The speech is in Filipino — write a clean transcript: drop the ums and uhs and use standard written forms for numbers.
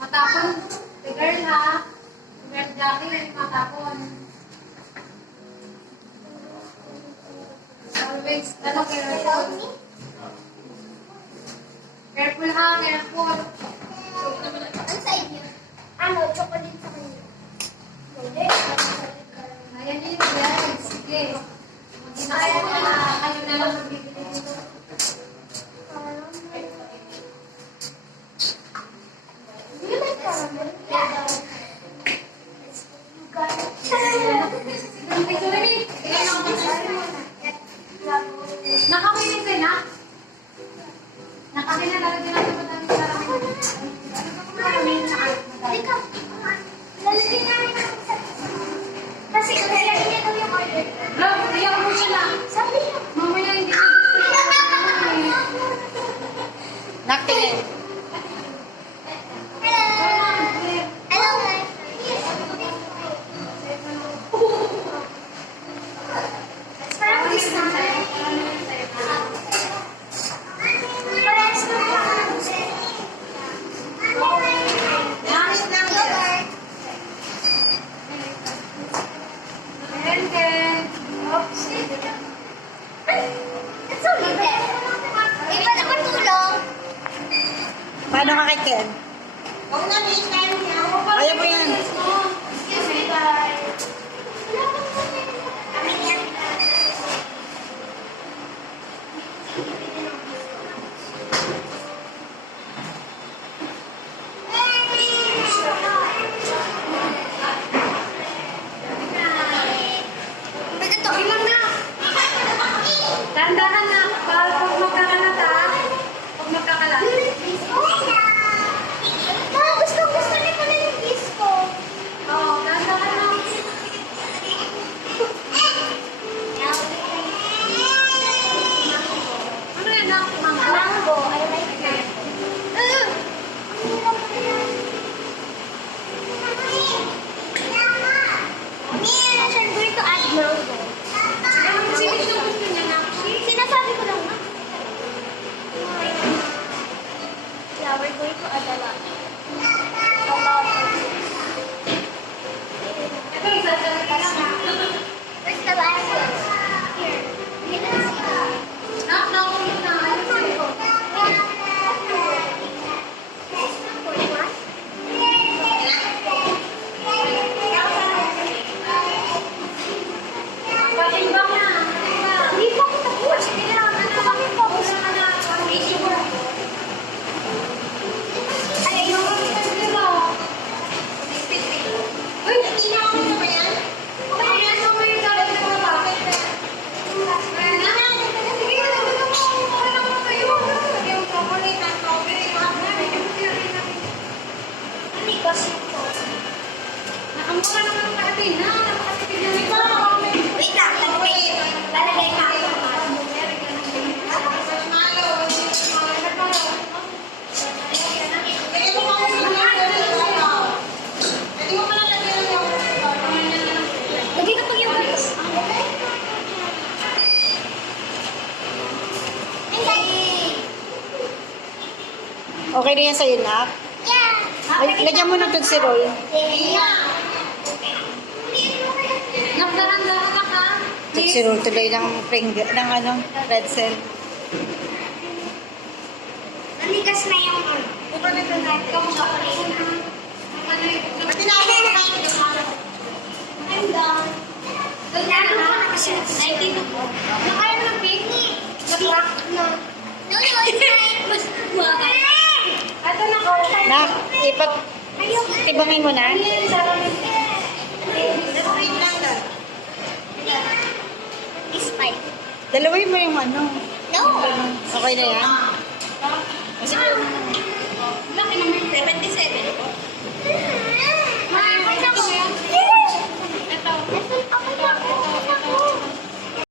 Matapon. The girl ha. Girl Jackie, matapon. Always, careful. Careful ha, careful. Ano sa inyo? Ano, chocolate sa kanya. Ayan yun, guys. Sige. Mag-inasal na. Kayo na lang magbibili dito. Nakakainig din ha? Nakakainig na din ako sa Halika. Lalagyan namin ang kasi lalagyan niya daw yung order. Bro, ayaw mo siya na. Sabi niya. Mamaya hindi ko gusto. Naktingin. Hello, guys. Parang miss na. Parehas na lang. Nice na yogurt. Oops. It's only there. Iba na matulong. Paano ka kay Ken? Huwag na may time niya. Kaya mo yan. Excuse me, guys. Kami yan. Ba't ito? Ilang na. Tandahan na. Pag magkakalat ha. Pag magkakalat. Gusto niyo pala yung disco. Oo, tandahan na. Ano yan ha? Mango. I like that. Yes, I'm going to add mango. Sino yung gusto niya na? Sinasabi ko lang na. Yeah, we're going to add a lot. A lot. Ito, isa sa lang. Where's the last one? Here. You can see. Nakulit na. Ano sa'yo? Patimbang na. Hindi pa ako tapos. Kailangan na kami tapos. Ay, yung Uy, hindi na ako sa bayan. Kaya sa may dapat na mga bakit na. Nakamukha naman ng kaatin, ha? Napakatipid na ito. wait lang, lalagay pa ako. Lagay ko pa yung rice. Okay na yan sa'yo, Nak? Yeah. Lagyan mo ng Tootsie Roll. Nagdahan-dahan ka ka. Tootsie Roll tuloy ng finger, ng ano, red cell. Nanigas na yung ano. Ito na ito na. Ito mo chocolate na. I'm done. Lalo ko na kasi nag-save ko. Nakaya na baby. Nag-lock na. No, it's fine. Mas buwakan. Ito na ko. Nak, tibangin mo na. It's fine. Dalawin mo yung ano. No. Okay na yan? Kasi Laki naman 77. Ma, ito. Ito. Ito.